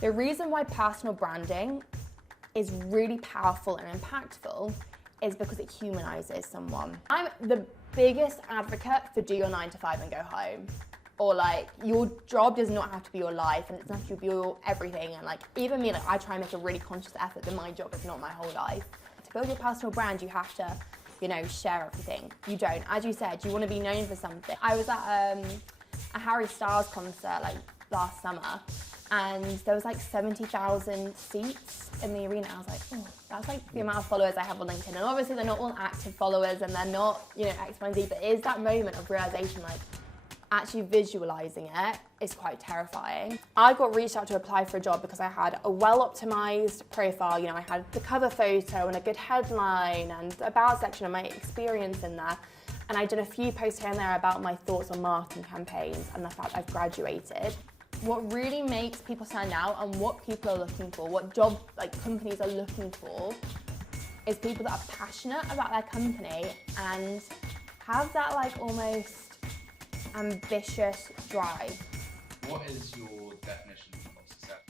The reason why personal branding is really powerful and impactful is because it humanizes someone. I'm the biggest advocate for do your 9 to 5 and go home. Or like, your job does not have to be your life, and it doesn't have to be your everything. And like, even me, like, I try and make a really conscious effort that my job is not my whole life. To build your personal brand, you have to, you know, share everything. You don't. As you said, you want to be known for something. I was at a Harry Styles concert like last summer, and there was like 70,000 seats in the arena. I was like, oh, that's like the amount of followers I have on LinkedIn. And obviously they're not all active followers, and they're not, you know, X, Y, and Z, but it is that moment of realization, like, actually visualizing it is quite terrifying. I got reached out to apply for a job because I had a well-optimized profile. You know, I had the cover photo and a good headline and about section of my experience in there. And I did a few posts here and there about my thoughts on marketing campaigns and the fact I've graduated. What really makes people stand out and what people are looking for, what job companies are looking for, is people that are passionate about their company and have that like almost ambitious drive. What is your definition of success?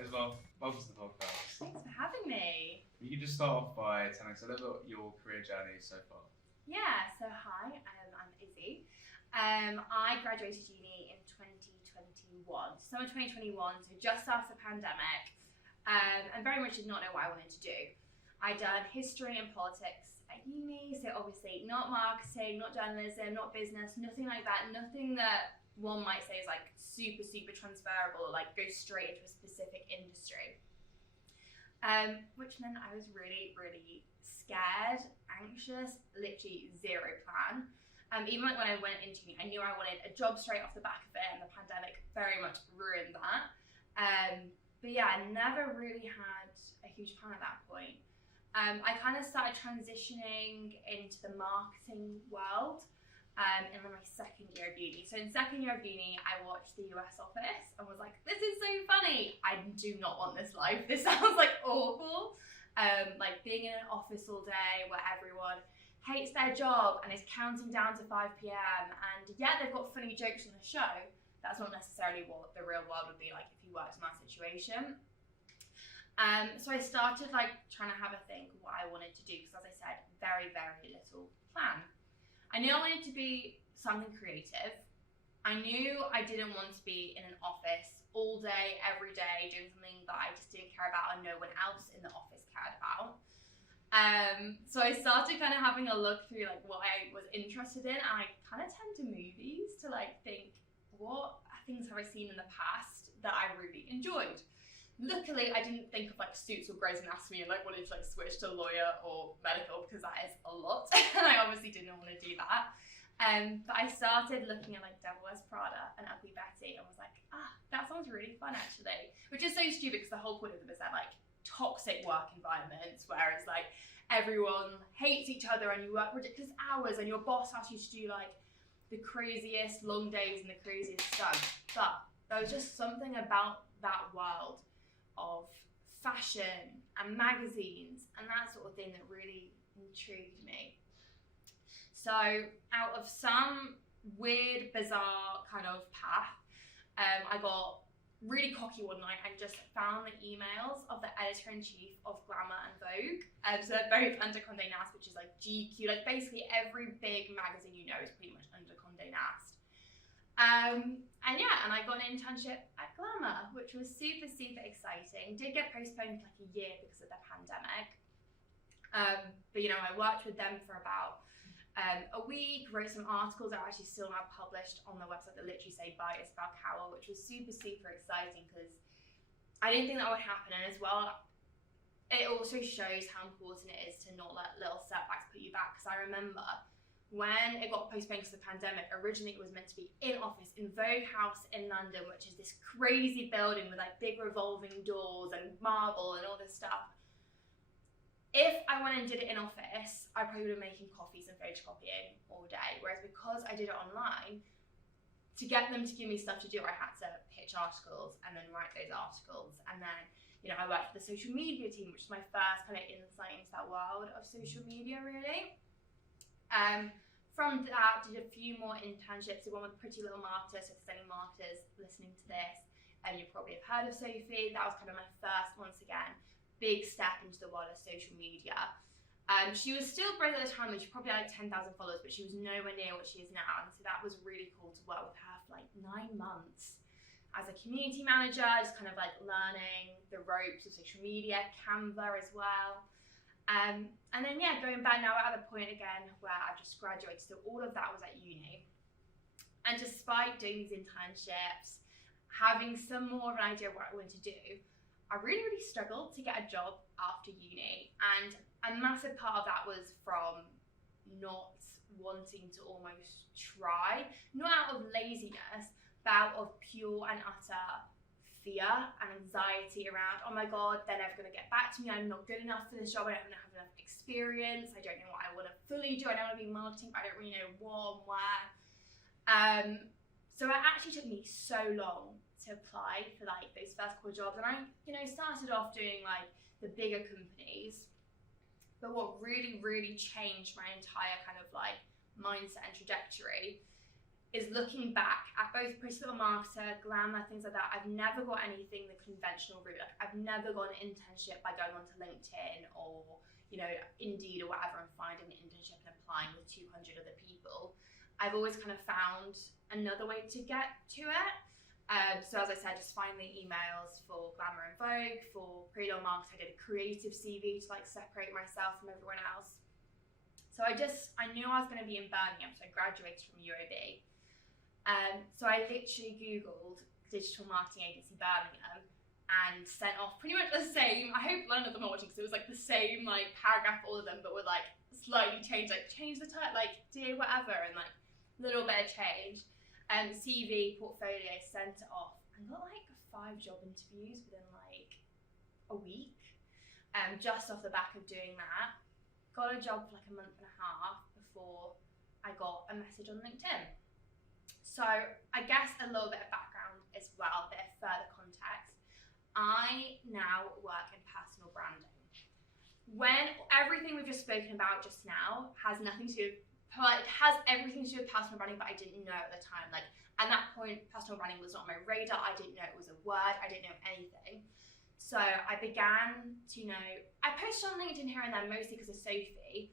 Isobel, welcome to the podcast. Thanks for having me. You can just start off by telling us a little bit your career journey so far. Yeah, so hi, I'm Izzy. I graduated uni in 2021, summer 2021, so just after the pandemic, and very much did not know what I wanted to do. I'd done history and politics at uni, so obviously not marketing, not journalism, not business, nothing like that, nothing that one might say is like super transferable, like go straight into a specific industry. Which meant I was really scared, anxious, literally zero plan. Even like when I went into uni, I knew I wanted a job straight off the back of it, and the pandemic very much ruined that. But yeah, I never really had a huge plan at that point. I kind of started transitioning into the marketing world in my second year of uni. So in second year of uni, I watched The US Office and was like, this is so funny. I do not want this life. This sounds like awful. Like being in an office all day where everyone hates their job and is counting down to 5 p.m. And yeah, they've got funny jokes on the show. That's not necessarily what the real world would be like if you worked in that situation. So I started like trying to have a think what I wanted to do, because as I said, very little plan. I knew I wanted to be something creative. I knew I didn't want to be in an office all day, every day, doing something that I just didn't care about and no one else in the office cared about. So I started kind of having a look through like what I was interested in, and I kind of tend to movies to like think, what things have I seen in the past that I really enjoyed? Luckily, I didn't think of like Suits or Grey's Anatomy and like wanted to like switch to lawyer or medical, because that is a lot and I obviously didn't want to do that. But I started looking at like Devil Wears Prada and Ugly Betty and was like, that sounds really fun actually. Which is so stupid, because the whole point of them is they're like toxic work environments, whereas like everyone hates each other and you work ridiculous hours and your boss asks you to do like the craziest long days and the craziest stuff. But there was just something about that world of fashion and magazines and that sort of thing that really intrigued me. So out of some weird, bizarre kind of path, I got really cocky one night and just found the emails of the editor-in-chief of Glamour and Vogue. So they're both under Condé Nast, which is like GQ, like basically every big magazine you know is pretty much under Condé Nast. And I got an internship at Glamour, which was super exciting. Did get postponed for like a year because of the pandemic. But you know, I worked with them for about a week, wrote some articles that are actually still now published on the website that literally say by Isobel Cowell, which was super exciting because I didn't think that would happen. And as well, it also shows how important it is to not let little setbacks put you back. Because I remember when it got postponed because of the pandemic, originally it was meant to be in office in Vogue House in London, which is this crazy building with like big revolving doors and marble and all this stuff. If I went and did it in office, I probably would have been making coffees and photocopying all day. Whereas because I did it online, to get them to give me stuff to do, I had to pitch articles and then write those articles. And then, you know, I worked with the social media team, which was my first kind of insight into that world of social media, really. from that, did a few more internships. Did one with Pretty Little Marketer. So if there's any marketers listening to this, you probably have heard of Sophie. That was kind of my first, once again, big step into the world of social media. She was still brand at the time, and she probably had like 10,000 followers, but she was nowhere near what she is now. And so that was really cool to work with her for like 9 months as a community manager, just kind of like learning the ropes of social media, Canva as well. And then going back now at the point again where I've just graduated, so all of that was at uni. And despite doing these internships, having some more of an idea of what I wanted to do, I really struggled to get a job after uni. And a massive part of that was from not wanting to almost try, not out of laziness, but out of pure and utter fear and anxiety around, oh my God, they're never going to get back to me. I'm not good enough for this job. I don't have enough experience. I don't know what I want to fully do. I don't want to be marketing, but I don't really know what and where. So it actually took me so long to apply for like those first couple of jobs. And I, started off doing like the bigger companies. But what really changed my entire kind of like mindset and trajectory is looking back at both Pretty Little Marketer, Glamour, things like that. I've never got anything the conventional route. Like I've never got an internship by going onto LinkedIn or, Indeed or whatever and finding an internship and applying with 200 other people. I've always kind of found another way to get to it. So as I said, just finding the emails for Glamour and Vogue, for Pretty Little Marketer, I did a creative CV to like separate myself from everyone else. So I knew I was going to be in Birmingham, so I graduated from UOB. So I literally Googled digital marketing agency Birmingham and sent off pretty much the same. I hope none of them are watching because it was like the same like paragraph, all of them, but with like slightly changed, like change the title, like dear whatever, and like a little bit of change. CV, portfolio, sent it off and got like 5 job interviews within like a week. Just off the back of doing that. Got a job for like a month and a half before I got a message on LinkedIn. So I guess a little bit of background as well, a bit of further context. I now work in personal branding. When everything we've just spoken about just now has nothing to do, it has everything to do with personal branding, but I didn't know at the time. Like at that point, personal branding was not on my radar. I didn't know it was a word. I didn't know anything. So I began to, I posted on LinkedIn here and there mostly because of Sophie,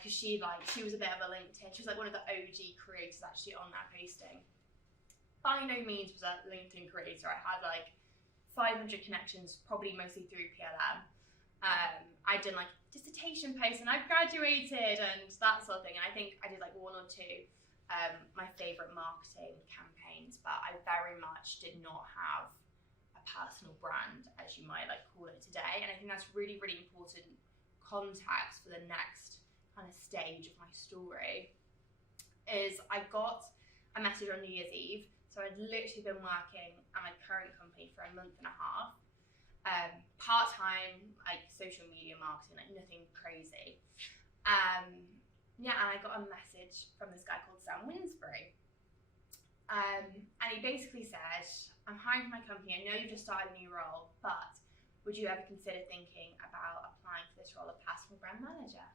because she was a bit of a LinkedIn. She was like one of the OG creators actually on that posting. By no means was a LinkedIn creator. I had like 500 connections, probably mostly through PLM. I did like dissertation posts and I graduated and that sort of thing. And I think I did like 1 or 2 my favorite marketing campaigns, but I very much did not have a personal brand, as you might like call it today. And I think that's really important context for the next kind of stage of my story. Is I got a message on New Year's Eve. So I'd literally been working at my current company for a month and a half. Part-time, like social media marketing, like nothing crazy. And I got a message from this guy called Sam Winsbury. And he basically said, I'm hiring for my company. I know you've just started a new role, but would you ever consider thinking about applying for this role of personal brand manager?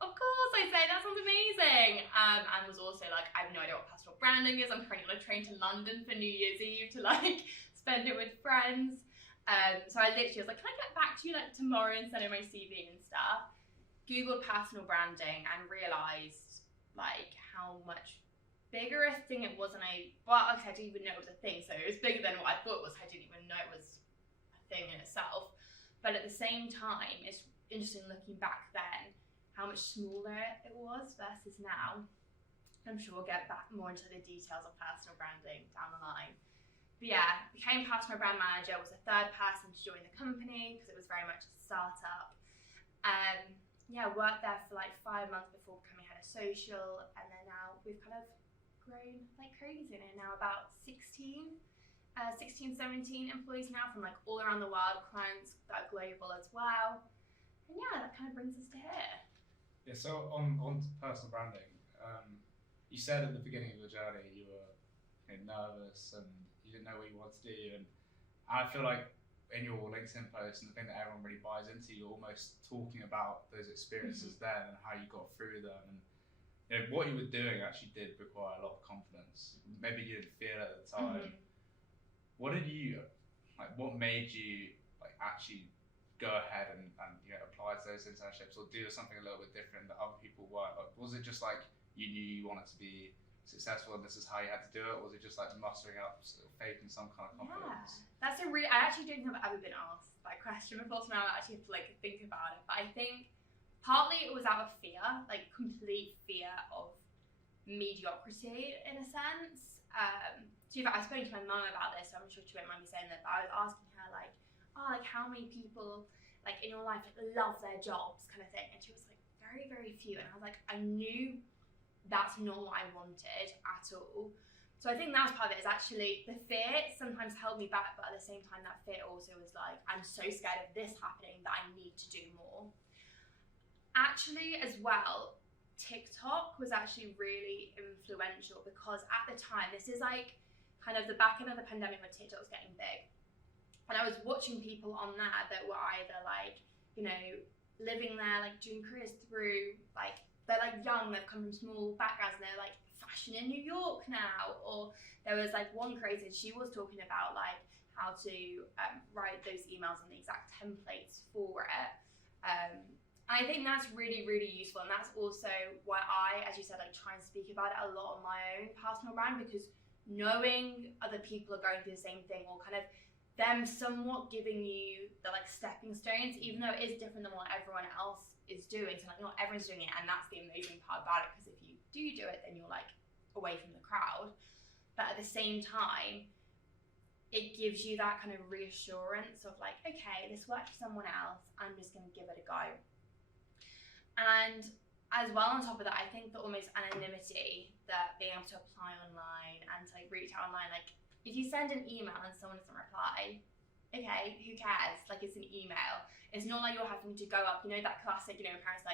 Of course, I say, that sounds amazing. And was also like, I have no idea what personal branding is. I'm currently on a train to London for New Year's Eve to like spend it with friends. So I literally was like, can I get back to you like tomorrow and send in my CV and stuff? Googled personal branding and realized like how much bigger a thing it was. And I didn't even know it was a thing. So it was bigger than what I thought it was. I didn't even know it was a thing in itself. But at the same time, it's interesting looking back then, how much smaller it was versus now. I'm sure we'll get back more into the details of personal branding down the line. But became personal brand manager, was the 3rd person to join the company because it was very much a startup. Worked there for like 5 months before becoming head of social, and then now we've kind of grown like crazy. And now about 16, 17 employees now from like all around the world, clients that are global as well. And that kind of brings us to here. Yeah, so on personal branding, you said at the beginning of your journey you were nervous and you didn't know what you wanted to do, and I feel like in your LinkedIn post and the thing that everyone really buys into, you're almost talking about those experiences then and how you got through them. And what you were doing actually did require a lot of confidence. Maybe you didn't feel it at the time. What did you what made you actually go ahead and apply to those internships or do something a little bit different that other people weren't? Was it just you knew you wanted to be successful and this is how you had to do it, or was it just mustering up sort of faith and some kind of confidence? That's I actually don't think I've ever been asked that question before, so now I actually have to think about it. But I think partly it was out of fear, complete fear of mediocrity in a sense. So I spoke to my mum about this, so I'm sure she won't mind me saying that, but I was asking her how many people in your life love their jobs kind of thing, and she was very, very few. And I was I knew that's not what I wanted at all. So I think that's part of it, is actually the fear sometimes held me back, but at the same time that fear also was I'm so scared of this happening that I need to do more. Actually, as well, TikTok was actually really influential, because at the time, this is kind of the back end of the pandemic when TikTok was getting big. And I was watching people on there that were either living there, doing careers through, they're young, they've come from small backgrounds, and they're fashion in New York now. Or there was one creator, she was talking about how to write those emails and the exact templates for it. And I think that's really, really useful. And that's also why I, as you said, try and speak about it a lot on my own personal brand, because knowing other people are going through the same thing, or kind of them somewhat giving you the stepping stones, even though it is different than what everyone else is doing. So not everyone's doing it, and that's the amazing part about it, because if you do it, then you're away from the crowd. But at the same time, it gives you that kind of reassurance of okay, this worked for someone else, I'm just going to give it a go. And as well, on top of that, I think the almost anonymity that being able to apply online and to reach out online, if you send an email and someone doesn't reply, okay, who cares? It's an email. It's not you're having to go up, that classic, parents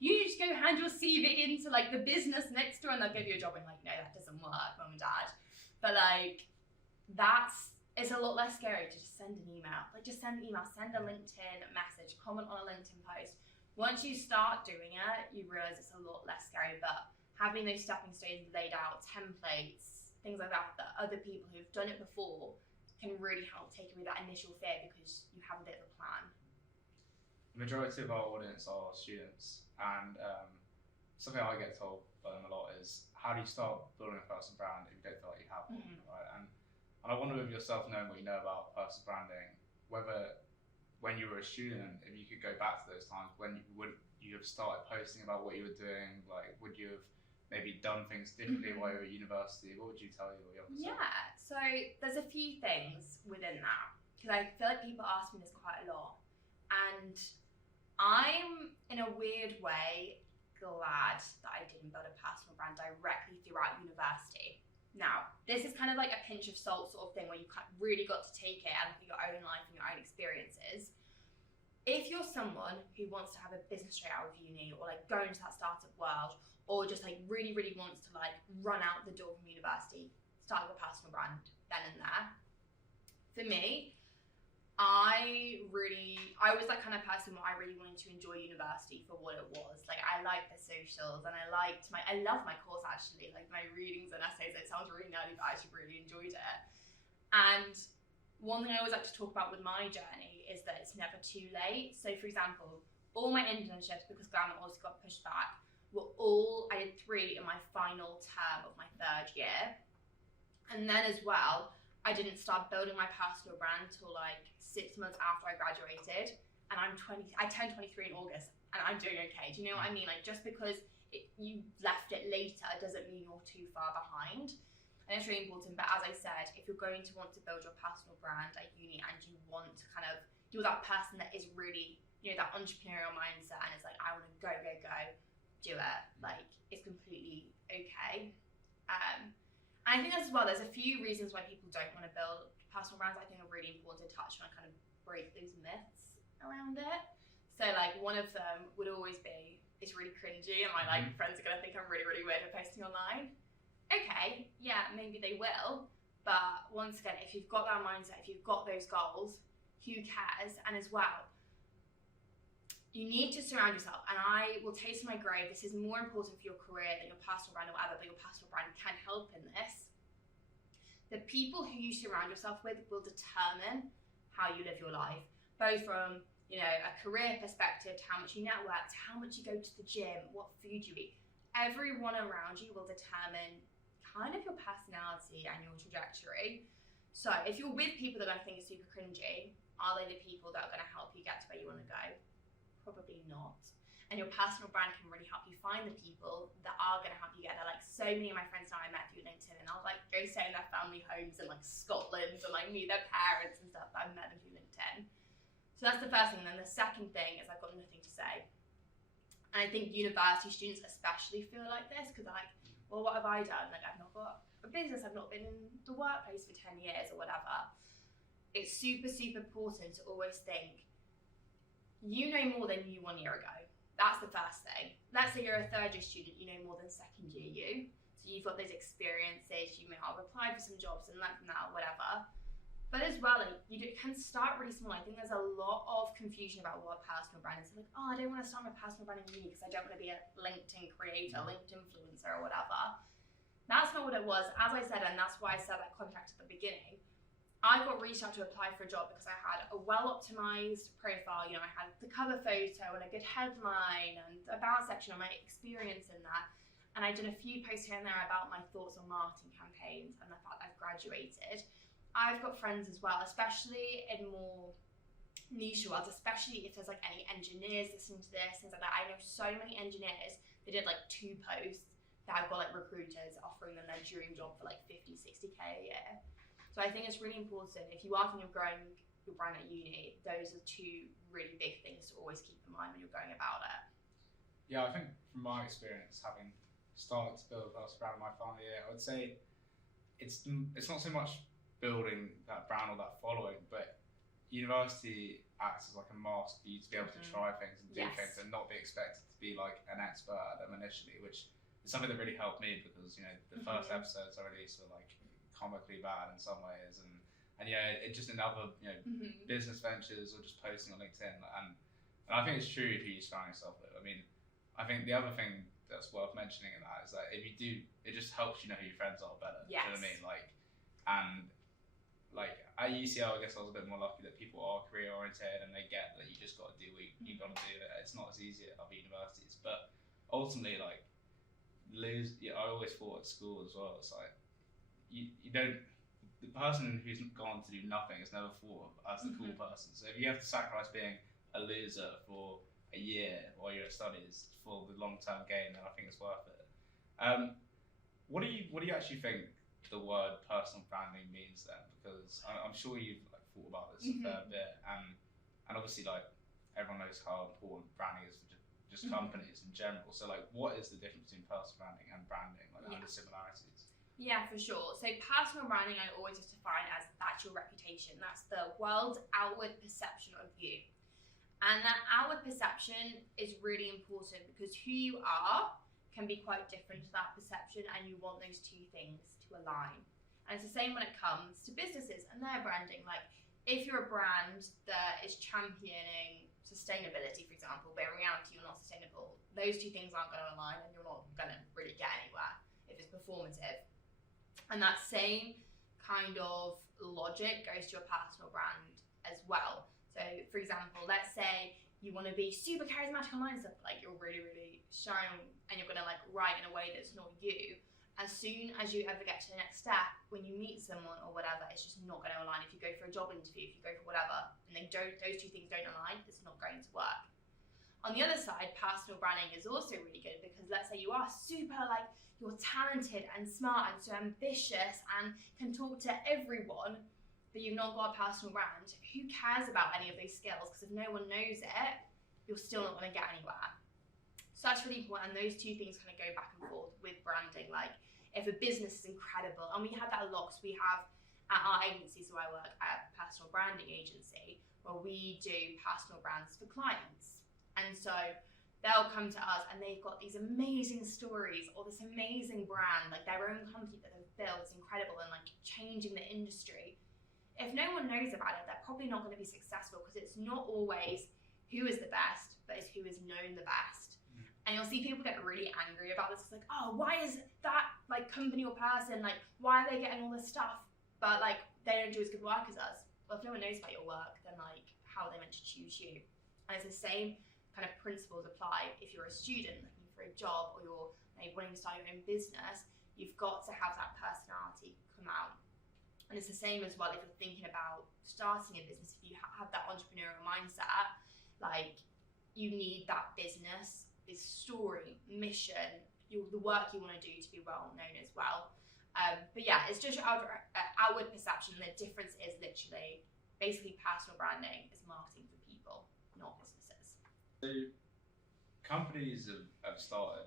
you just go hand your CV into the business next door and they'll give you a job, and no, that doesn't work, mum and dad. But it's a lot less scary to just send an email. Just send an email, send a LinkedIn message, comment on a LinkedIn post. Once you start doing it, you realize it's a lot less scary. But having those stepping stones laid out, templates, things like that other people who've done it before can really help take away that initial fear, because you have a bit of a plan. The majority of our audience are students, and something I get told by them a lot is, how do you start building a personal brand if you don't feel you have one, right? And I wonder, with yourself knowing what you know about personal branding, whether when you were a student, if you could go back to those times, when would you have started posting about what you were doing? Would you have maybe done things differently while you were at university? What would you tell your younger self? Yeah, so there's a few things within that, because I feel people ask me this quite a lot, and I'm, in a weird way, glad that I didn't build a personal brand directly throughout university. Now, this is kind of a pinch of salt sort of thing, where you really got to take it and look at your own life and your own experiences. If you're someone who wants to have a business straight out of uni, or go into that startup world, or just really, really wants to run out the door from university, start with a personal brand then and there. For me, I was that kind of person where I really wanted to enjoy university for what it was. I liked the socials, and I loved my course actually, my readings and essays. It sounds really nerdy, but I actually really enjoyed it. And one thing I always like to talk about with my journey is that it's never too late. So for example, all my internships, because Glamour also got pushed back, I did 3 in my final term of my 3rd year. And then as well, I didn't start building my personal brand till 6 months after I graduated, and I turned 23 in August, and I'm doing okay. Do you know what I mean? Just because you left it later doesn't mean you're too far behind. And it's really important. But as I said, if you're going to want to build your personal brand at uni, and you want to you're that person that is really, that entrepreneurial mindset, and it's I want to go, do it. It's completely okay. And I think as well, there's a few reasons why people don't want to build personal brands I think are really important to touch on and kind of break those myths around it. So one of them would always be, it's really cringy, and my friends are gonna think I'm really, really weird for posting online. Okay, yeah, maybe they will, but once again, if you've got that mindset, if you've got those goals, who cares? And as well, you need to surround yourself, and I will take to my grave, this is more important for your career than your personal brand or whatever, but your personal brand can help in this. The people who you surround yourself with will determine how you live your life, both from, you know, a career perspective, to how much you network, to how much you go to the gym, what food you eat. Everyone around you will determine kind of your personality and your trajectory. So if you're with people that are going to think it's super cringy, are they the people that are going to help you get to where you want to go? Probably not. And your personal brand can really help you find the people that are going to help you get there. Like, so many of my friends now I met through LinkedIn, and I'll like go stay in their family homes in like Scotland and like meet their parents and stuff. I met them through LinkedIn. So that's the first thing. And then the second thing is I've got nothing to say. And I think university students especially feel like this, because they're like, well, what have I done? Like, I've not got a business, I've not been in the workplace for 10 years or whatever. It's super, super important to always think, you know more than you 1 year ago. That's the first thing. Let's say you're a third year student, you know more than second year you. So you've got those experiences, you may have applied for some jobs and left them out, whatever. But as well, like, you can start really small. I think there's a lot of confusion about what personal brand is. Like, oh, I don't want to start my personal brand in uni because I don't want to be a LinkedIn creator, LinkedIn influencer or whatever. That's not what it was. As I said, and that's why I said that contact at the beginning, I got reached out to apply for a job because I had a well-optimized profile. You know, I had the cover photo and a good headline and a about section on my experience in that. And I did a few posts here and there about my thoughts on marketing campaigns and the fact I've graduated. I've got friends as well, especially in more niche worlds, especially if there's like any engineers listening to this, things like that. I know so many engineers, they did like 2 posts that I've got like recruiters offering them their dream job for like 50, 60K a year. So I think it's really important, if you are thinking of growing your brand at uni, those are 2 really big things to always keep in mind when you're going about it. Yeah, I think from my experience, having started to build a personal brand in my final year, I would say it's not so much building that brand or that following, but university acts as like a mask for you to be able to try things and do things and not be expected to be like an expert at them initially, which is something that really helped me, because, you know, the first episodes I released were like comically bad in some ways, and yeah, it just in other, you know, business ventures or just posting on LinkedIn, and I think it's true if you surround yourself with. I mean, I think the other thing that's worth mentioning in that is that if you do, it just helps you know who your friends are better. Yes. Do you know what I mean? Like, and like at UCL, I guess I was a bit more lucky that people are career oriented and they get that you just got to do what you got to do. It's not as easy at other universities, but ultimately, like, I always thought at school as well, it's like, you don't, the person who's gone to do nothing is never thought of as the cool person. So if you have to sacrifice being a loser for a year while you're at studies for the long-term gain, then I think it's worth it. What do you actually think the word personal branding means then? Because I'm sure you've like thought about this a fair bit, and obviously like everyone knows how important branding is for just companies in general. So like, what is the difference between personal branding and branding? Like, what are the similarities? Yeah, for sure. So personal branding, I always just define as that's your reputation. That's the world's outward perception of you. And that outward perception is really important because who you are can be quite different to that perception, and you want those 2 things to align. And it's the same when it comes to businesses and their branding. Like, if you're a brand that is championing sustainability, for example, but in reality you're not sustainable, those 2 things aren't going to align, and you're not going to really get anywhere if it's performative. And that same kind of logic goes to your personal brand as well. So, for example, let's say you want to be super charismatic online and stuff, like you're really, really shy, and you're going to like write in a way that's not you. As soon as you ever get to the next step, when you meet someone or whatever, it's just not going to align. If you go for a job interview, if you go for whatever, and those 2 things don't align, it's not going to work. On the other side, personal branding is also really good because let's say you are super like, you're talented and smart and so ambitious and can talk to everyone, but you've not got a personal brand. Who cares about any of these skills? Because if no one knows it, you're still not going to get anywhere. So that's really important, and those 2 things kind of go back and forth with branding. Like, if a business is incredible, and we have that a lot because we have at our agency, so I work at a personal branding agency, where we do personal brands for clients. And so they'll come to us and they've got these amazing stories or this amazing brand, like their own company that they've built is incredible and like changing the industry. If no one knows about it, they're probably not going to be successful because it's not always who is the best, but it's who is known the best. And you'll see people get really angry about this. It's like, oh, why is that like company or person, like, why are they getting all this stuff, but like they don't do as good work as us? Well, if no one knows about your work, then like how are they meant to choose you? And it's the same kind of principles apply if you're a student looking for a job, or you're maybe wanting to start your own business. You've got to have that personality come out. And it's the same as well if you're thinking about starting a business. If you have that entrepreneurial mindset, like, you need that business, this story, mission, the work you want to do to be well known as well. But yeah, it's just your outward perception. The difference is literally, basically, personal branding is marketing for people, not businesses. So companies have started,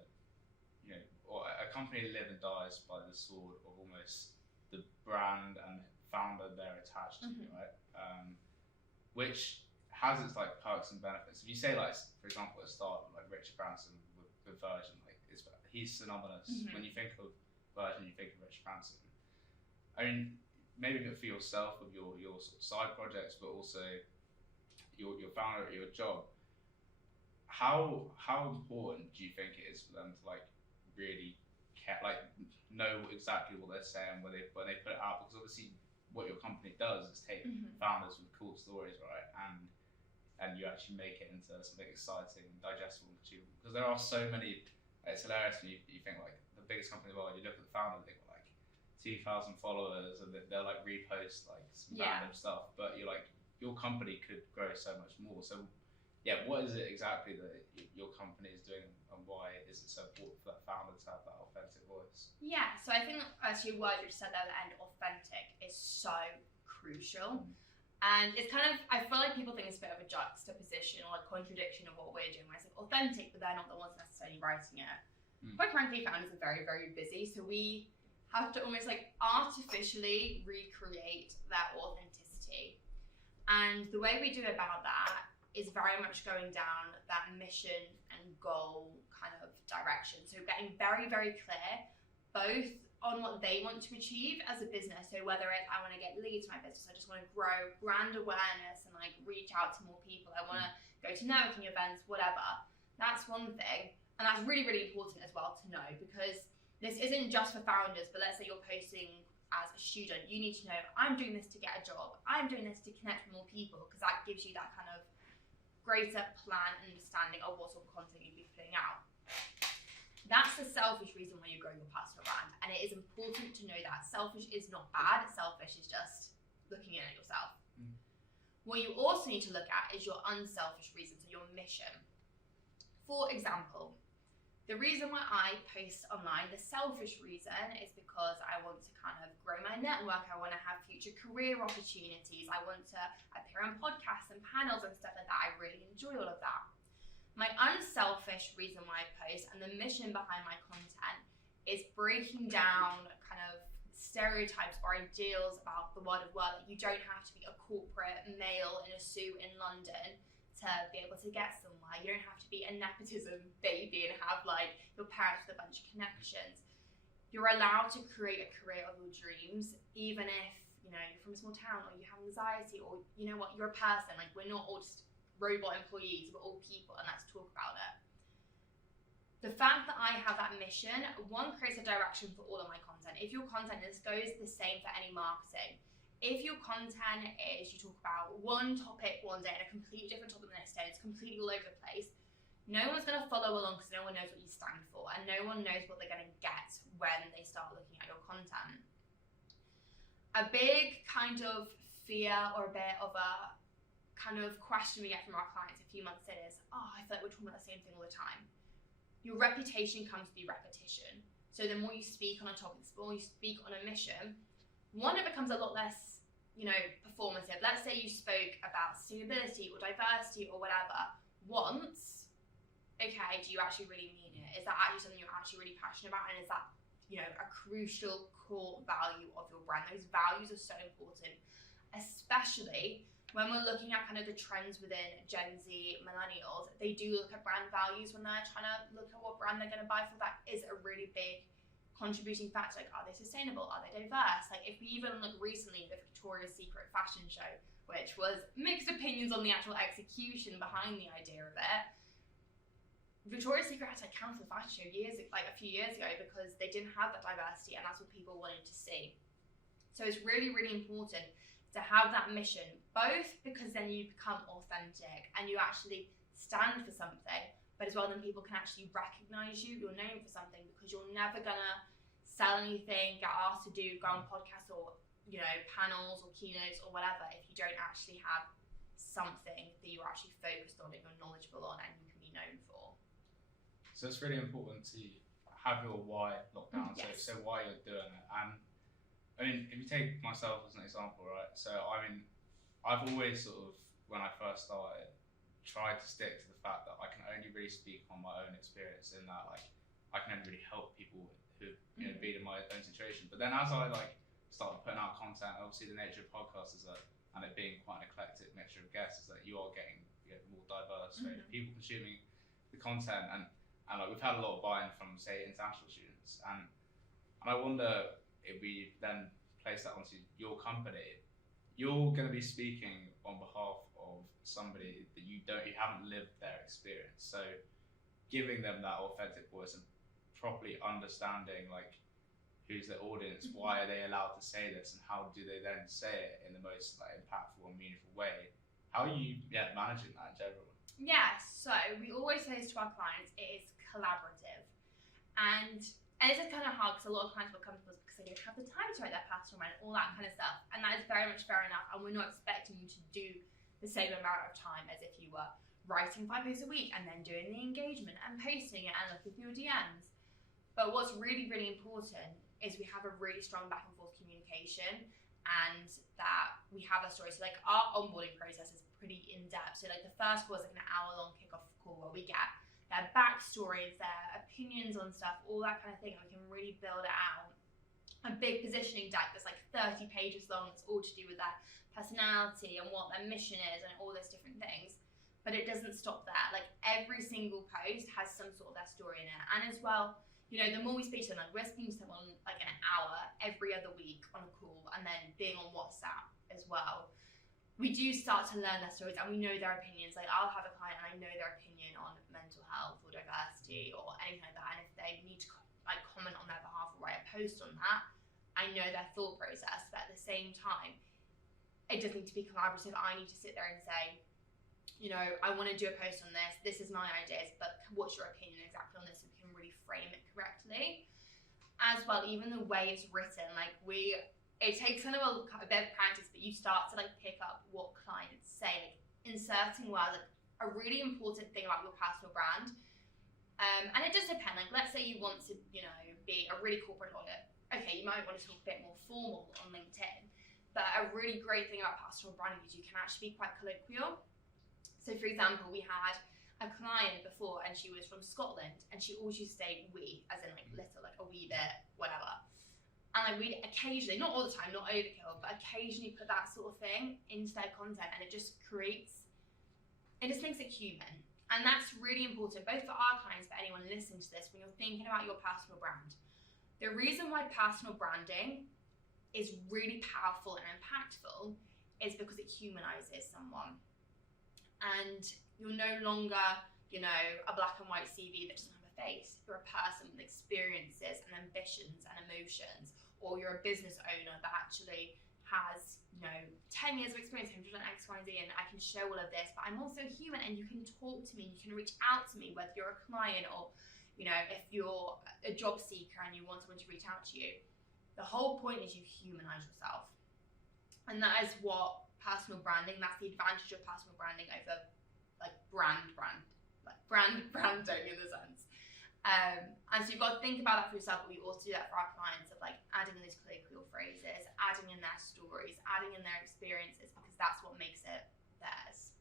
or a company lives and dies by the sword of almost the brand and founder they're attached to, right? Which has its like perks and benefits. If you say, like, for example, at the start, like Richard Branson with Virgin, like he's synonymous. When you think of Virgin, you think of Richard Branson. I mean, maybe for yourself with your sort of side projects, but also your founder at your job. How important do you think it is for them to like really know exactly what they're saying when they put it out? Because obviously what your company does is take founders with cool stories, right, and you actually make it into something exciting, digestible, and achievable. Because there are so many. It's hilarious when you think like the biggest company in the world. You look at the founder, they've got like 2,000 followers, and they'll like repost like some random stuff. But you're like, your company could grow so much more. So yeah, what is it exactly that your company is doing, and why is it so important for that founder to have that authentic voice? Yeah, so I think actually a word you just said there at the end, authentic, is so crucial. And it's kind of, I feel like people think it's a bit of a juxtaposition or a contradiction of what we're doing, where it's like authentic, but they're not the ones necessarily writing it. Quite frankly, founders are very, very busy, so we have to almost like artificially recreate that authenticity. And the way we do about that is very much going down that mission and goal kind of direction. So getting very, very clear, both on what they want to achieve as a business. So whether it's, I want to get leads to my business, I just want to grow brand awareness and like reach out to more people, I want to go to networking events, whatever. That's one thing. And that's really, really important as well to know, because this isn't just for founders, but let's say you're posting as a student, you need to know, I'm doing this to get a job, I'm doing this to connect with more people, because that gives you that kind of greater plan and understanding of what sort of content you'd be putting out. That's the selfish reason why you grow your personal brand, and it is important to know that. Selfish is not bad, selfish is just looking at yourself. What you also need to look at is your unselfish reason, so your mission. For example, the reason why I post online, the selfish reason, is because I want to kind of grow my network, I want to have future career opportunities, I want to appear on podcasts and panels and stuff like that. I really enjoy all of that. My unselfish reason why I post and the mission behind my content is breaking down kind of stereotypes or ideals about the world of work. That you don't have to be a corporate male in a suit in London to be able to get somewhere. You don't have to be a nepotism baby and have like your parents with a bunch of connections. You're allowed to create a career of your dreams, even if you're from a small town, or you have anxiety, or you're a person. Like, we're not all just robot employees, we're all people, and let's talk about it. The fact that I have that mission, one, creates a direction for all of my content. If your content, this goes the same for any marketing. If your content is, you talk about one topic one day and a completely different topic the next day, it's completely all over the place, no one's going to follow along because no one knows what you stand for, and no one knows what they're going to get when they start looking at your content. A big kind of fear, or a bit of a kind of question we get from our clients a few months in is, I feel like we're talking about the same thing all the time. Your reputation comes through repetition. So the more you speak on a topic, the more you speak on a mission, one, it becomes a lot less, performative. Let's say you spoke about sustainability or diversity or whatever once. Okay, do you actually really mean it? Is that actually something you're actually really passionate about? And is that, a crucial core value of your brand? Those values are so important, especially when we're looking at kind of the trends within Gen Z, millennials. They do look at brand values when they're trying to look at what brand they're going to buy for. That is a really big contributing factors, like are they sustainable, are they diverse? Like if we even look recently, the Victoria's Secret fashion show, which was mixed opinions on the actual execution behind the idea of it. Victoria's Secret had to cancel the fashion show a few years ago because they didn't have that diversity, and that's what people wanted to see. So it's really, really important to have that mission, both because then you become authentic and you actually stand for something, but as well then people can actually recognize you, you're known for something, because you're never gonna sell anything, get asked to go on podcasts or panels or keynotes or whatever if you don't actually have something that you're actually focused on and you're knowledgeable on and you can be known for. So it's really important to have your why locked down, Yes. so why you're doing it. And I mean, if you take myself as an example, right? So I mean, I've always sort of, when I first started, tried to stick to the fact that I can only really speak on my own experience, in that like I can only really help people who been in my own situation. But then as I started putting out content, obviously the nature of podcasts is that, and it being quite an eclectic mixture of guests, is that you are getting more diverse range of people consuming the content, and like we've had a lot of buy-in from, say, international students, and I wonder if we then place that onto your company, you're going to be speaking on behalf of somebody that you haven't lived their experience, so giving them that authentic voice and properly understanding like who's their audience, why are they allowed to say this, and how do they then say it in the most impactful and meaningful way. How are you managing that in general? Yeah, so we always say this to our clients, it is collaborative. And it's just kind of hard because a lot of clients will come to us because they don't have the time to write their personal brand, all that kind of stuff. And that is very much fair enough. And we're not expecting you to do the same amount of time as if you were writing 5 days a week and then doing the engagement and posting it and looking through your DMs. But what's really, really important is we have a really strong back and forth communication, and that we have a story. So like our onboarding process is pretty in depth. So like the first call is like an hour-long kickoff call where we get their backstories, their opinions on stuff, all that kind of thing. And we can really build it out. A big positioning deck that's like 30 pages long. It's all to do with their personality and what their mission is and all those different things. But it doesn't stop there. Like every single post has some sort of their story in it. And as well, the more we speak to them, like we're speaking to them on like an hour every other week on a call, and then being on WhatsApp as well, we do start to learn their stories and we know their opinions. Like I'll have a client and I know their opinion on mental health or diversity or anything like that, and if they need to like comment on their behalf or write a post on that, I know their thought process. But at the same time, it does need to be collaborative. I need to sit there and say, I want to do a post on this. This is my ideas, but what's your opinion exactly on this, so we can really frame it correctly. As well, even the way it's written, it takes kind of a bit of practice, but you start to pick up what clients say, inserting words. A really important thing about your personal brand, and it does depend. Like let's say you want to, be a really corporate lawyer. Okay, you might want to talk a bit more formal on LinkedIn. But a really great thing about personal branding is you can actually be quite colloquial. So for example, we had a client before and she was from Scotland and she always used to say we, as in little, like a wee bit, whatever. And we'd occasionally, not all the time, not overkill, but occasionally put that sort of thing into their content, and it just makes it human. And that's really important, both for our clients, for anyone listening to this, when you're thinking about your personal brand. The reason why personal branding is really powerful and impactful is because it humanizes someone. And you're no longer, a black and white CV that doesn't have a face. You're a person with experiences and ambitions and emotions. Or you're a business owner that actually has, 10 years of experience, I've done X, Y, Z, and I can show all of this, but I'm also human and you can talk to me, you can reach out to me, whether you're a client or, if you're a job seeker and you want someone to reach out to you. The whole point is you humanize yourself. And that is what personal branding, that's the advantage of personal branding over branding in the sense. And so you've got to think about that for yourself, but we also do that for our clients of adding in these colloquial phrases, adding in their stories, adding in their experiences, because that's what makes it theirs.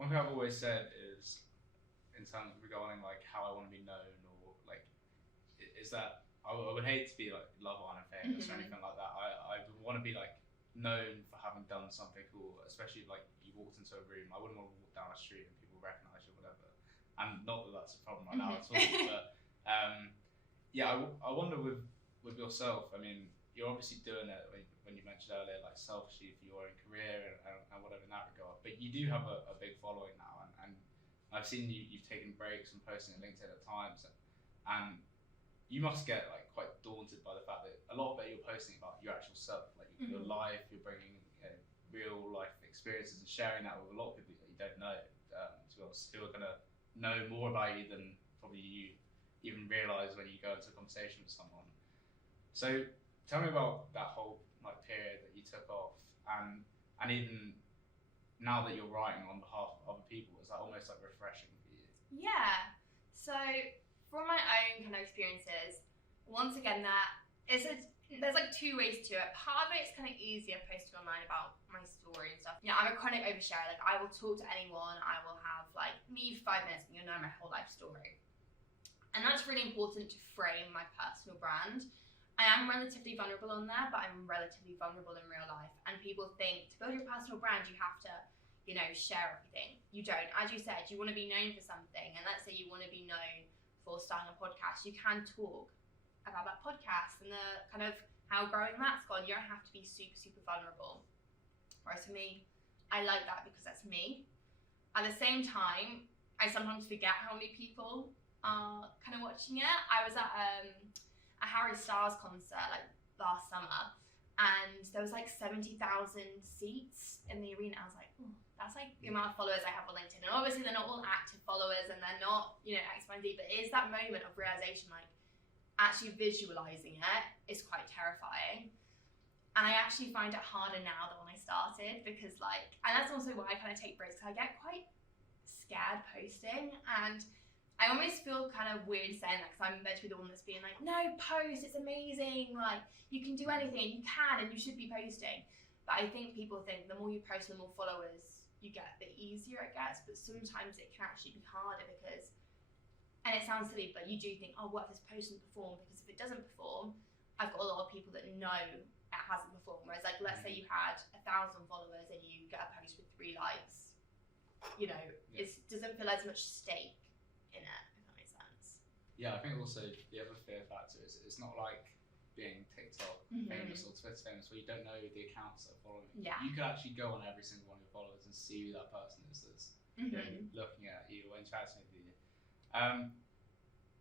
One thing I've always said is, in terms regarding how I want to be known, or is that I would hate to be Love Island famous or anything like that. I would want to be known for having done something cool, especially you walked into a room. I wouldn't want to walk down a street and people recognize you or whatever. And not that that's a problem right now at all, but I wonder with yourself. I mean, you're obviously doing it when you mentioned earlier, like selfishly for your own career and whatever in that regard. But you do have a big following now, and I've seen you've taken breaks from posting on LinkedIn at times, and you must get like quite daunted by the fact that a lot of it you're posting about your actual self, like your life. You're bringing real life experiences and sharing that with a lot of people that you don't know, to be honest, who are gonna know more about you than probably you even realise when you go into a conversation with someone. So tell me about that whole like period that you took off, and even now that you're writing on behalf of other people, is that almost like refreshing for you? Yeah. So from my own kind of experiences, once again, there's like two ways to it. Part of it's kind of easier posting online about my story and stuff. I'm a chronic oversharer. Like I will talk to anyone. I will have like me 5 minutes and you'll know my whole life story. And that's really important to frame my personal brand. I am relatively vulnerable on there, but I'm relatively vulnerable in real life. And people think to build your personal brand, you have to, share everything. You don't. As you said, you want to be known for something. And let's say you want to be known for starting a podcast. You can talk about that podcast and the kind of how growing that's gone. You don't have to be super, super vulnerable. Whereas for me, I like that because that's me. At the same time, I sometimes forget how many people are kind of watching it. I was at a Harry Styles concert like last summer, and there was like 70,000 seats in the arena. I was like, oh, that's like the amount of followers I have on LinkedIn. And obviously they're not all active followers and they're not, X, Y, and Z, but it is that moment of realization, like actually visualizing it is quite terrifying. And I actually find it harder now than when I started, because and that's also why I kind of take breaks, because I get quite scared posting, and I almost feel kind of weird saying that, because I'm meant to be the one that's being like, no, post, it's amazing, like you can do anything, you can, and you should be posting. But I think people think the more you post, the more followers you get, the easier it gets. But sometimes it can actually be harder because, and it sounds silly, but you do think, oh, what if this post doesn't perform? Because if it doesn't perform, I've got a lot of people that know it hasn't performed. Whereas let's say you had 1,000 followers and you get a post with 3 likes, it doesn't feel as much stake in it, if that makes sense. Yeah, I think also the other fear factor is it's not like being TikTok famous or Twitter famous, where you don't know the accounts that are following. Yeah. You could actually go on every single one of your followers and see who that person is that's looking at you or interacting with you.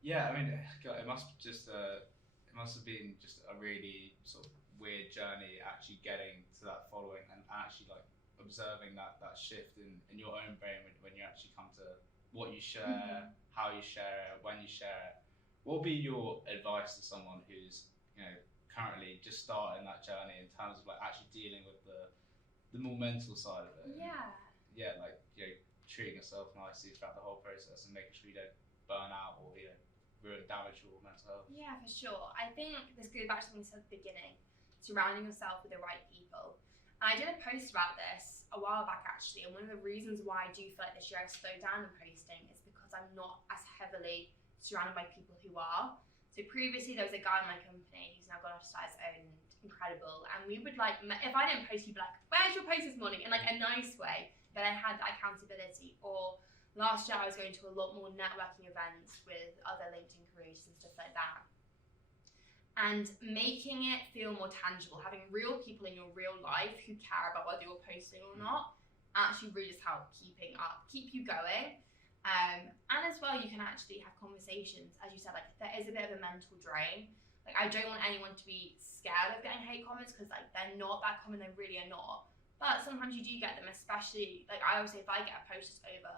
Yeah, I mean, God, it must have been just a really sort of weird journey actually getting to that following and actually like observing that shift in your own brain when you actually come to what you share, how you share it, when you share it. What would be your advice to someone who's currently just starting that journey in terms of like actually dealing with the more mental side of it? Yeah. Like treating yourself nicely throughout the whole process and making sure you don't burn out or ruin, damage your mental health. Yeah, for sure. I think this goes back to something you said at the beginning, surrounding yourself with the right people. And I did a post about this a while back actually, and one of the reasons why I do feel like this year I've slowed down in posting is because I'm not as heavily surrounded by people who are. So previously there was a guy in my company who's now gone off to start his own, incredible, and we would if I didn't post, he'd be like, where's your post this morning? In like a nice way, but I had that accountability. Or last year I was going to a lot more networking events with other LinkedIn creators and stuff like that. And making it feel more tangible, having real people in your real life who care about whether you're posting or not, actually really just help keep you going. And as well, you can actually have conversations, as you said, like there is a bit of a mental drain. Like I don't want anyone to be scared of getting hate comments, because like they're not that common, they really are not. But sometimes you do get them, especially like I always say, if I get a post that's over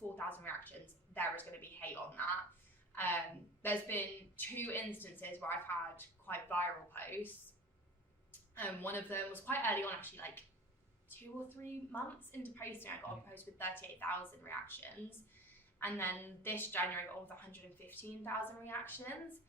4,000 reactions, there is going to be hate on that. There's been 2 instances where I've had quite viral posts. One of them was quite early on, actually, like 2 or 3 months into posting. I got a post with 38,000 reactions. And then this January, I got over 115,000 reactions.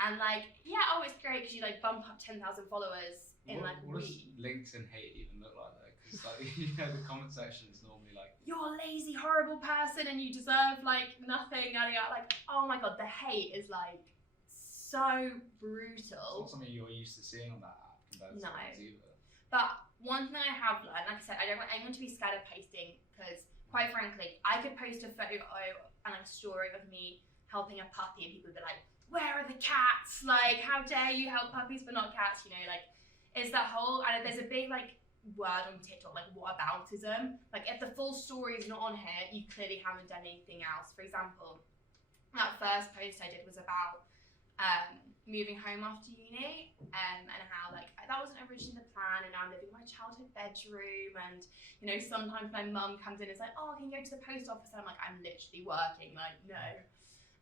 And it's great because you bump up 10,000 followers in a week. What does LinkedIn hate even look like though? Because the comment section is normally like, you're a lazy, horrible person and you deserve nothing. And you're like, oh my god, the hate is so brutal. It's not something you're used to seeing on that app compared to others either. But one thing I have learned, like I said, I don't want anyone to be scared of posting, because quite frankly, I could post a photo and a story of me helping a puppy and people would be like, where are the cats? Like, how dare you help puppies but not cats? You know, like, it's that whole, and there's a big like word on TikTok, like whataboutism. Like, if the full story is not on here, you clearly haven't done anything else. For example, that first post I did was about moving home after uni, and how like that wasn't originally the plan, and now I'm living in my childhood bedroom, and you know, sometimes my mum comes in and is like, oh, can you go to the post office? And I'm like, I'm literally working, like, no.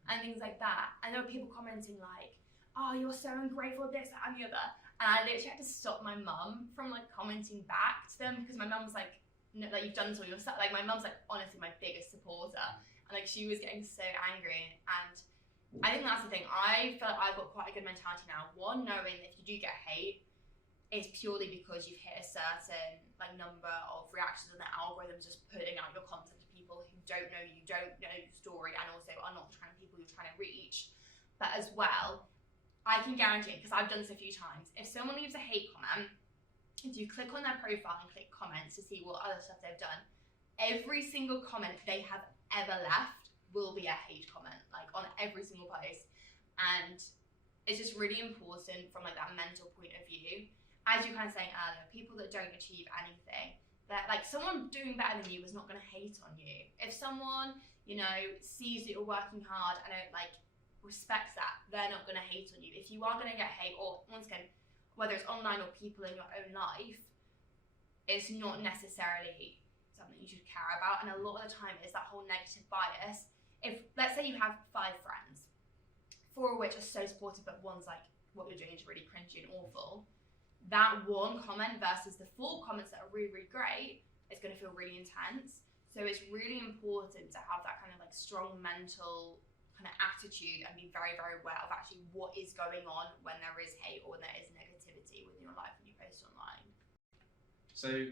And things like that. And there were people commenting like, oh, you're so ungrateful, this, that, and the other. And I literally had to stop my mum from like commenting back to them, because my mum was like, no, like, you've done this all yourself. Like, my mum's like honestly my biggest supporter, and like she was getting so angry. And I think that's the thing. I feel like I've got quite a good mentality now. One, knowing that if you do get hate, it's purely because you've hit a certain like number of reactions, and the algorithm's just putting out your content to people who don't know you, don't know your story, and also are not the kind of people you're trying to reach. But as well, I can guarantee, because I've done this a few times, if someone leaves a hate comment, if you click on their profile and click comments to see what other stuff they've done, every single comment they have ever left will be a hate comment, like on every single post. And it's just really important from like that mental point of view. As you kind of saying earlier, people that don't achieve anything, that like someone doing better than you is not going to hate on you. If someone, you know, sees that you're working hard and like respects that, they're not going to hate on you. If you are going to get hate, or once again, whether it's online or people in your own life, it's not necessarily something you should care about. And a lot of the time it's that whole negative bias. If, let's say you have 5 friends, 4 of which are so supportive, but one's like, what you're doing is really cringy and awful, that one comment versus the 4 comments that are really, really great is going to feel really intense. So it's really important to have that kind of like strong mental kind of attitude and be very, very aware of actually what is going on when there is hate or when there is negativity within your life when you post online. So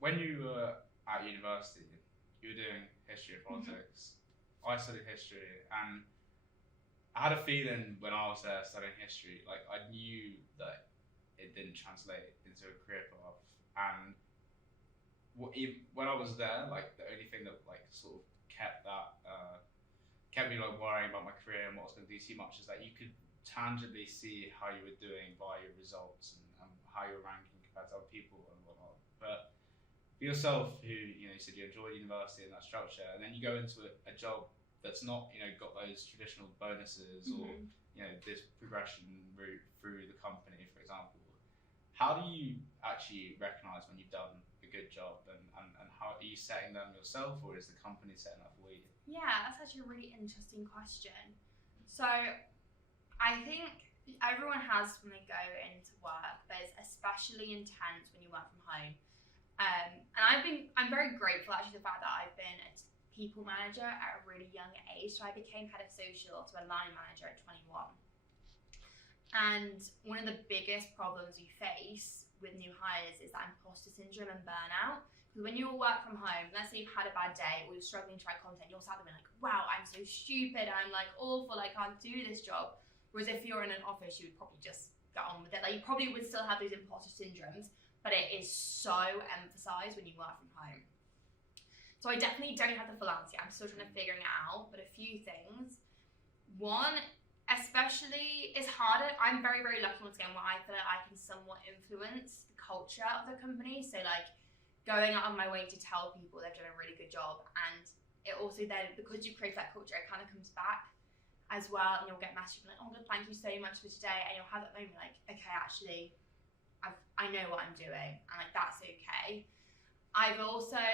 when you were at university, you were doing history and politics. I studied history, and I had a feeling when I was there studying history, like I knew that it didn't translate into a career path. And when I was there, like the only thing that like sort of kept me like worrying about my career and what I was going to do too much is that you could tangibly see how you were doing by your results and how you were ranking compared to other people and whatnot. But for yourself, who you said you enjoyed university and that structure, and then you go into a job that's not got those traditional bonuses or this progression route through the company, for example. How do you actually recognise when you've done a good job, and how are you setting them yourself, or is the company setting that for you? Yeah, that's actually a really interesting question. So I think everyone has when they go into work, but it's especially intense when you work from home. And I'm very grateful actually the fact that I've been a people manager at a really young age. So I became head of social to a line manager at 21. And one of the biggest problems you face with new hires is that imposter syndrome and burnout. Because when you all work from home, let's say you've had a bad day or you're struggling to write content, you're sat there being like, wow, I'm so stupid, I'm like awful, I can't do this job. Whereas if you're in an office, you would probably just get on with it. Like, you probably would still have those imposter syndromes, but it is so emphasized when you work from home. So I definitely don't have the full answer. I'm still trying to figure it out, but a few things. One, especially, it's harder. I'm very, very lucky once again where I feel like I can somewhat influence the culture of the company. So like going out of my way to tell people they've done a really good job, and it also then, because you create that culture, it kind of comes back as well, and you'll get messages like, oh good, thank you so much for today, and you'll have that moment like, okay, actually, I know what I'm doing, and like that's okay. I've also,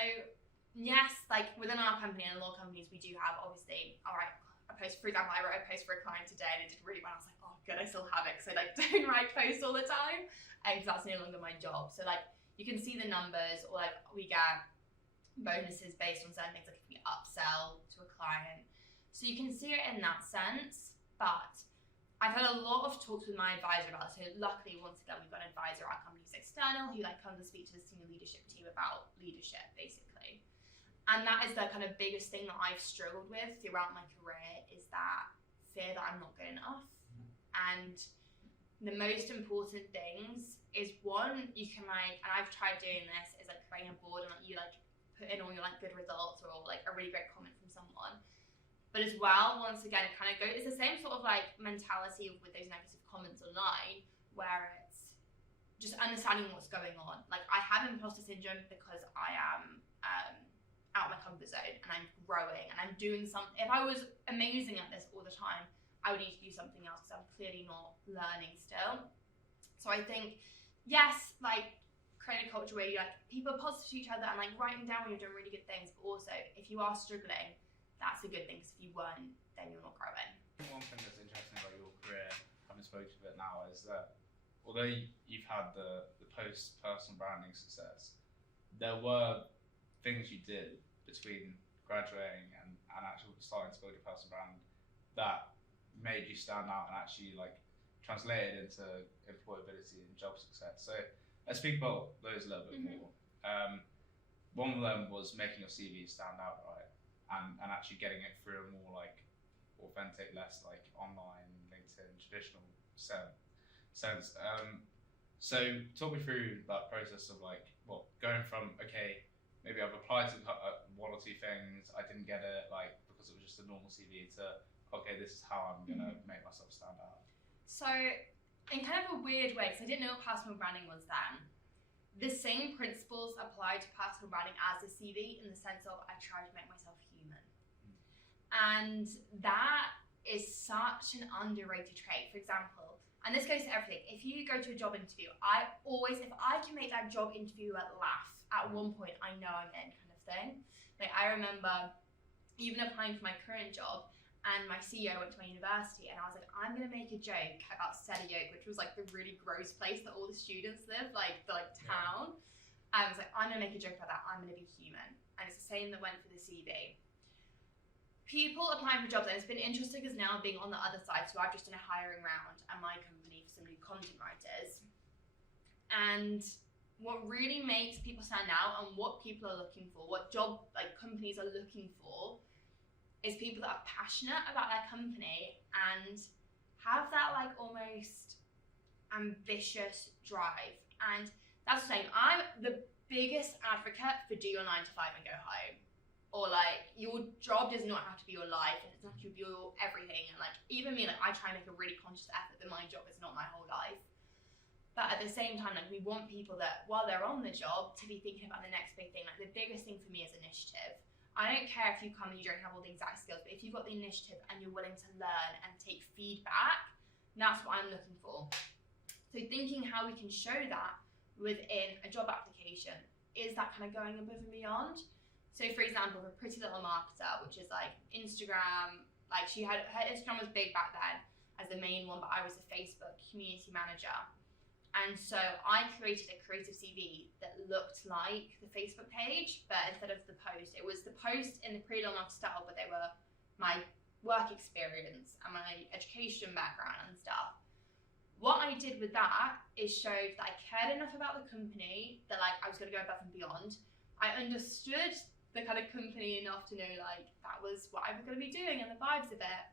yes, like within our company and a lot of companies, we do have obviously, all right, a post, for example, I wrote a post for a client today and it did really well. I was like, oh good, I still have it, because I like don't write posts all the time, because that's no longer my job. So like you can see the numbers, or like we get bonuses based on certain things, like if we upsell to a client. So you can see it in that sense, but I've had a lot of talks with my advisor about it. So luckily, once again, we've got an advisor, our company's external, who like comes to speak to the senior leadership team about leadership, basically. And that is the kind of biggest thing that I've struggled with throughout my career, is that fear that I'm not good enough. And the most important things is, one, you can like, and I've tried doing this, is like creating a board and like you like put in all your like good results or like a really great comment from someone. But as well, once again, it kind of goes, it's the same sort of like mentality with those negative comments online, where it's just understanding what's going on. Like, I have imposter syndrome because I am out of my comfort zone and I'm growing and I'm doing something. If I was amazing at this all the time, I would need to do something else because I'm clearly not learning still. So I think, yes, like creating a culture where you like people are positive to each other and like writing down when you're doing really good things, but also if you are struggling, that's a good thing, because if you weren't, then you're not growing. One thing that's interesting about your career, having spoken to it now, is that although you've had the post-personal branding success, there were things you did between graduating and actually starting to build your personal brand that made you stand out and actually like translated into employability and job success. So let's speak about those a little bit more. One of them was making your CV stand out, right? And actually getting it through a more like authentic, less like online, LinkedIn, traditional sense. So talk me through that process of like, well, going from, okay, maybe I've applied to one or two things, I didn't get it, like because it was just a normal CV, to okay, this is how I'm gonna make myself stand out. So in kind of a weird way, because I didn't know what personal branding was then, the same principles apply to personal branding as a CV, in the sense of I try to make myself human. And that is such an underrated trait. For example, and this goes to everything, if you go to a job interview, I always, if I can make that job interviewer laugh at one point, I know I'm in, kind of thing. Like, I remember even applying for my current job, and my CEO went to my university, and I was like, I'm gonna make a joke about Steady Oak, which was like the really gross place that all the students live, like the town. I was like, I'm gonna make a joke about that, I'm gonna be human. And it's the same that went for the CV. People applying for jobs, and it's been interesting because now being on the other side, so I've just done a hiring round at my company for some new content writers. And what really makes people stand out and what people are looking for, what job like companies are looking for, is people that are passionate about their company and have that like almost ambitious drive. And that's the thing, I'm the biggest advocate for do your 9 to 5 and go home. Or like, your job does not have to be your life, and it doesn't have to be your everything. And like, even me, like I try and make a really conscious effort that my job is not my whole life. But at the same time, like, we want people that, while they're on the job, to be thinking about the next big thing. Like, the biggest thing for me is initiative. I don't care if you come and you don't have all the exact skills, but if you've got the initiative and you're willing to learn and take feedback, that's what I'm looking for. So thinking how we can show that within a job application is that kind of going above and beyond. So for example, the Pretty Little Marketer, which is like Instagram, like her Instagram was big back then as the main one, but I was a Facebook community manager. And so I created a creative CV that looked like the Facebook page, but instead of the post, it was the post in the Pretty Little Marketer style, but they were my work experience and my education background and stuff. What I did with that is showed that I cared enough about the company that like I was going to go above and beyond. I understood the kind of company enough to know like that was what I was going to be doing and the vibes of it.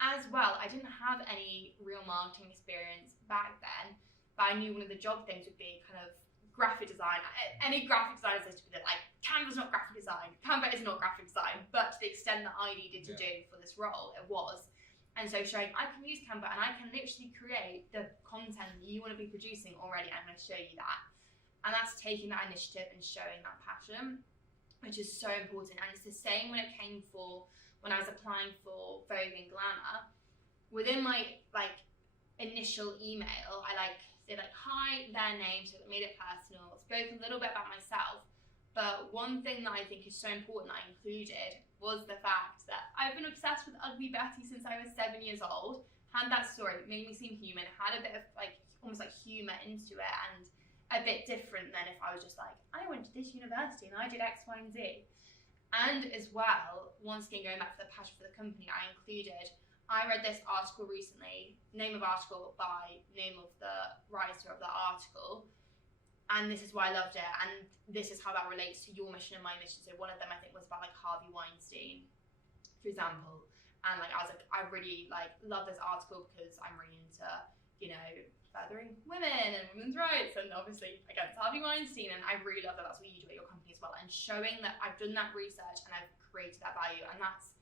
As well, I didn't have any real marketing experience back then, but I knew one of the job things would be kind of graphic design. Any graphic designer says to me that like Canva's not graphic design, Canva is not graphic design, but to the extent that I needed to do for this role, it was. And so showing I can use Canva and I can literally create the content that you want to be producing already. I'm going to show you that. And that's taking that initiative and showing that passion, which is so important. And it's the same when it came for when I was applying for Vogue and Glamour. Within my like initial email, I like said like hi, their name, so it made it personal, spoke a little bit about myself. But one thing that I think is so important I included was the fact that I've been obsessed with Ugly Betty since I was 7 years old. Had that story, made me seem human, had a bit of like almost like humour into it, and a bit different than if I was just like, I went to this university and I did X, Y, and Z. And as well, once again going back to the passion for the company, I included, I read this article recently, name of article by name of the writer of the article, and this is why I loved it, and this is how that relates to your mission and my mission. So one of them I think was about like Harvey Weinstein, for example, and like I was like, I really like love this article because I'm really into, you know, furthering women and women's rights, and obviously against Harvey Weinstein, and I really love that that's what you do at your company as well, and showing that I've done that research and I've created that value. And that's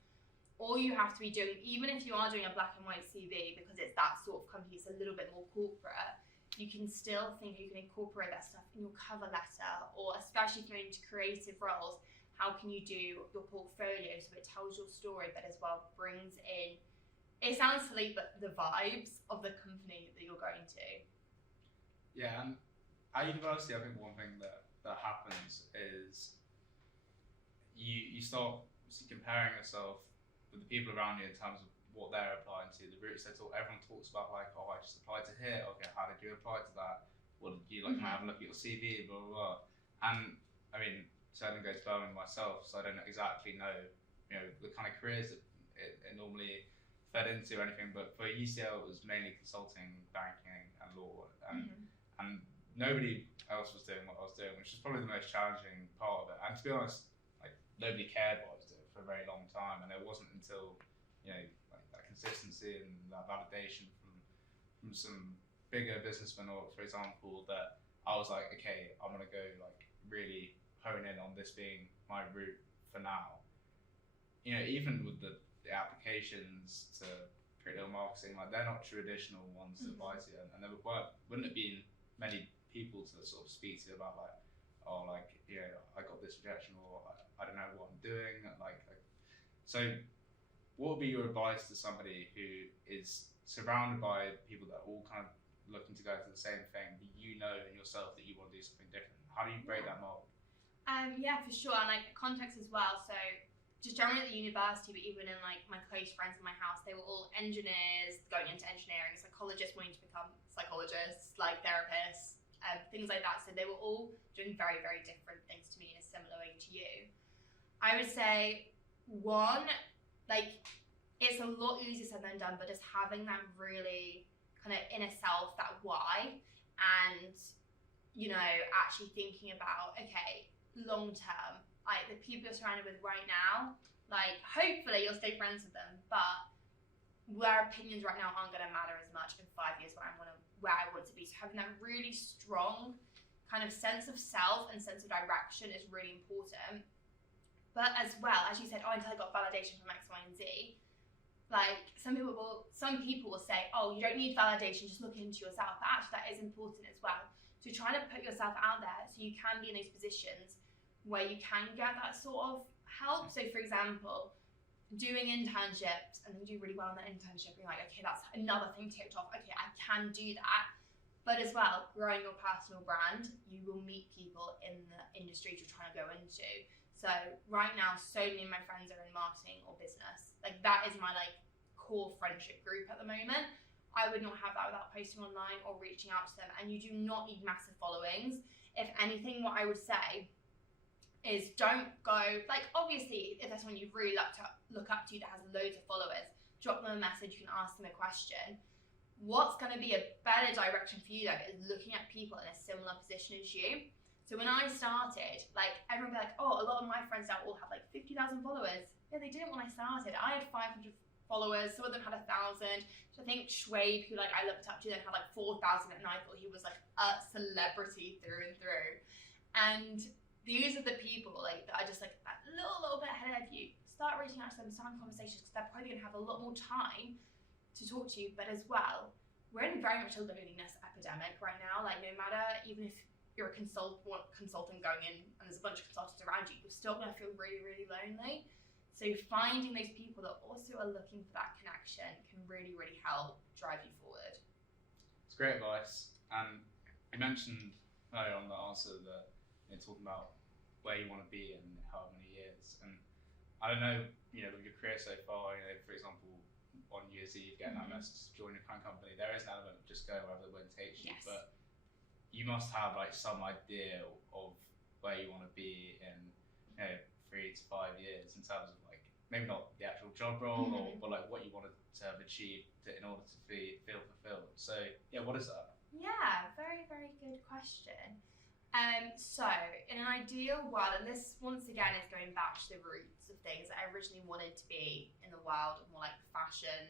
all you have to be doing, even if you are doing a black and white CV, because it's that sort of company, it's a little bit more corporate, you can still think you can incorporate that stuff in your cover letter, or especially if you're into creative roles, how can you do your portfolio so it tells your story, but as well brings in, it sounds silly, but the vibes of the company that you're going to. Yeah, and at university, I think one thing that happens is you start comparing yourself with the people around you in terms of what they're applying to, the routes they talk. Everyone talks about like, oh, I just applied to here. Okay, how did you apply to that? What did you like? Might have a look at your CV, blah blah blah. And I mean, so I didn't go to Birmingham myself, so I don't exactly know, the kind of careers that it normally fed into or anything. But for UCL, it was mainly consulting, banking, and law, and nobody else was doing what I was doing, which is probably the most challenging part of it. And to be honest, like nobody cared what I was doing for a very long time, and it wasn't until like that consistency and that validation from some bigger businessmen, or for example, that I was like, okay, I'm gonna go like really hone in on this being my route for now. Even with the applications to Pretty Little Marketing, like they're not traditional ones to apply to, and there wouldn't have been many people to sort of speak to about like, oh, like I got this rejection, or I don't know what I'm doing, so. What would be your advice to somebody who is surrounded by people that are all kind of looking to go to the same thing, but in yourself that you want to do something different? How do you break that mold? Yeah, for sure, and like context as well. So just generally at the university, but even in like my close friends in my house, they were all engineers going into engineering, psychologists wanting to become psychologists, like therapists, things like that. So they were all doing very, very different things to me in a similar way to you. I would say one, like it's a lot easier said than done, but just having that really kind of inner self, that why, and actually thinking about, okay, long term, like the people you're surrounded with right now, like hopefully you'll stay friends with them, but their opinions right now aren't going to matter as much in 5 years where I want to be. So having that really strong kind of sense of self and sense of direction is really important. But as well, as you said, until I got validation from X, Y, and Z, like some people will say, oh, you don't need validation, just look into yourself. But actually that is important as well. So trying to put yourself out there so you can be in those positions where you can get that sort of help. So for example, doing internships and then do really well in that internship, being like, okay, that's another thing ticked off. Okay, I can do that. But as well, growing your personal brand, you will meet people in the industry you're trying to go into. So right now, so many of my friends are in marketing or business. Like that is my like core friendship group at the moment. I would not have that without posting online or reaching out to them. And you do not need massive followings. If anything, what I would say is don't go, like obviously if there's someone you really look up to that has loads of followers, drop them a message, you can ask them a question. What's going to be a better direction for you though is looking at people in a similar position as you. So when I started, like everyone would be like, oh, a lot of my friends now all have like 50,000 followers. Yeah, they didn't when I started. I had 500 followers, some of them had 1,000. So I think Schwabe, who like I looked up to, then had like 4,000, and I thought he was like a celebrity through and through. And these are the people like that are just like that little bit ahead of you. Start reaching out to them, start conversations, because they're probably gonna have a lot more time to talk to you. But as well, we're in very much a loneliness epidemic right now. Like no matter, even if you're a consultant going in and there's a bunch of consultants around you, you're still gonna feel really, really lonely. So finding those people that also are looking for that connection can really, really help drive you forward. It's great advice. And you mentioned earlier on the answer that talking about where you want to be in how many years. And I don't know, with your career so far, for example, on New Year's Eve, getting that message to join your current company, there is an element of just go wherever the wind takes you. Yes. But you must have like some idea of where you want to be in 3 to 5 years in terms of like maybe not the actual job role or like what you wanted to have achieved in order to feel fulfilled. So yeah, what is that? Yeah, very, very good question. So in an ideal world, and this once again is going back to the roots of things, I originally wanted to be in the world of more like fashion,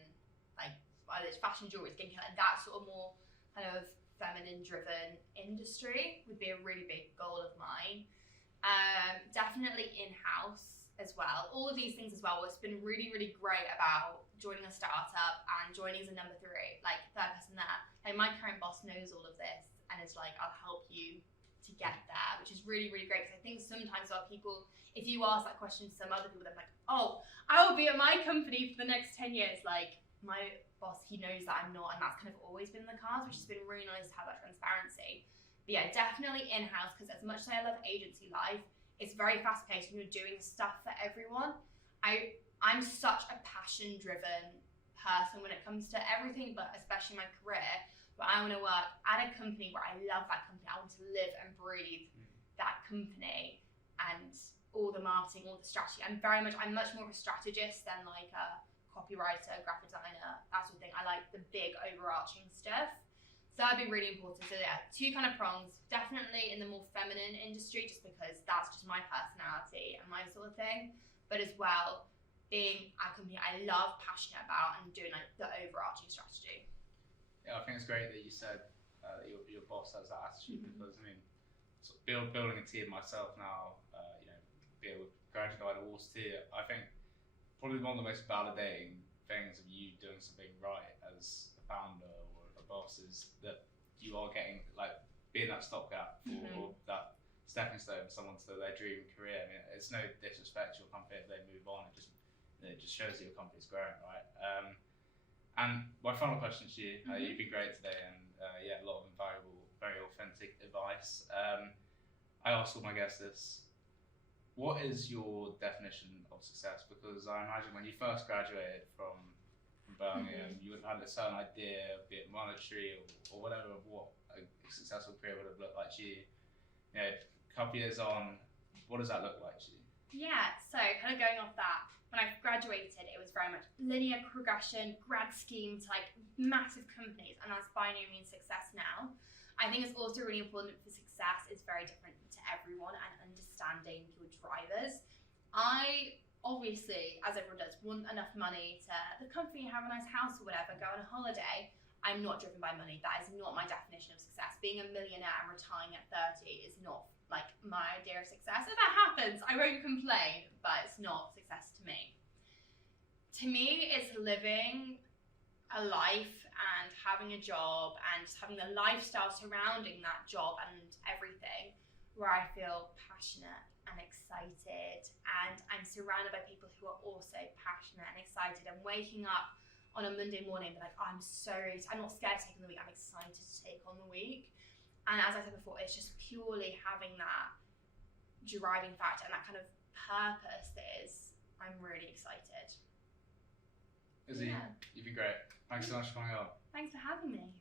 like either it's fashion, jewelry, skincare, like that sort of more kind of feminine driven industry would be a really big goal of mine. Definitely in-house as well. All of these things as well. What's been really, really great about joining a startup and joining as a number 3, like third person there. Like my current boss knows all of this and is like, I'll help you to get there, which is really, really great. Because I think sometimes people, if you ask that question to some other people, they're like, oh, I will be at my company for the next 10 years. Like my boss, he knows that I'm not, and that's kind of always been the cards, which has been really nice to have that transparency. But yeah, definitely in-house, because as much as I love agency life, it's very fast-paced and you're doing stuff for everyone. I'm such a passion-driven person when it comes to everything, but especially my career, where I want to work at a company where I love that company. I want to live and breathe that company and all the marketing, all the strategy. I'm much more of a strategist than like a copywriter, graphic designer, that sort of thing. I like the big overarching stuff. So that'd be really important. So yeah, 2 kind of prongs. Definitely in the more feminine industry, just because that's just my personality and my sort of thing. But as well, being a company I love, passionate about, and doing like the overarching strategy. Yeah, I think it's great that you said that your boss has that attitude, because I mean, sort of building a team myself now, be able to graduate guide awards too. I think probably one of the most validating things of you doing something right as a founder or a boss is that you are getting like being that stopgap or that stepping stone for someone to their dream career. I mean, it's no disrespect to your company if they move on. It just shows that your company's growing, right? And my final question to you, you've been great today, and a lot of invaluable, very authentic advice. I ask all my guests this: what is your definition of success? Because I imagine when you first graduated from Birmingham, you would have had a certain idea, be it monetary or whatever, of what a successful career would have looked like to you. A couple years on, what does that look like to you? Yeah, so kind of going off that, when I graduated, it was very much linear progression, grad scheme to like massive companies, and that's by no means success now. I think it's also really important for success is very different to everyone, and understanding your drivers. I obviously, as everyone does, want enough money to the company, have a nice house or whatever, go on a holiday. I'm not driven by money. That is not my definition of success. Being a millionaire and retiring at 30 is not like my idea of success. If that happens, I won't complain, but it's not success to me. To me, it's living a life and having a job and just having the lifestyle surrounding that job and everything where I feel passionate and excited, and I'm surrounded by people who are also passionate and excited, and waking up on a Monday morning and be like, oh, I'm not scared to take on the week, I'm excited to take on the week. And as I said before, it's just purely having that driving factor and that kind of purpose that is, I'm really excited. Izzy, you've been great. Thanks so much for coming on. Thanks for having me.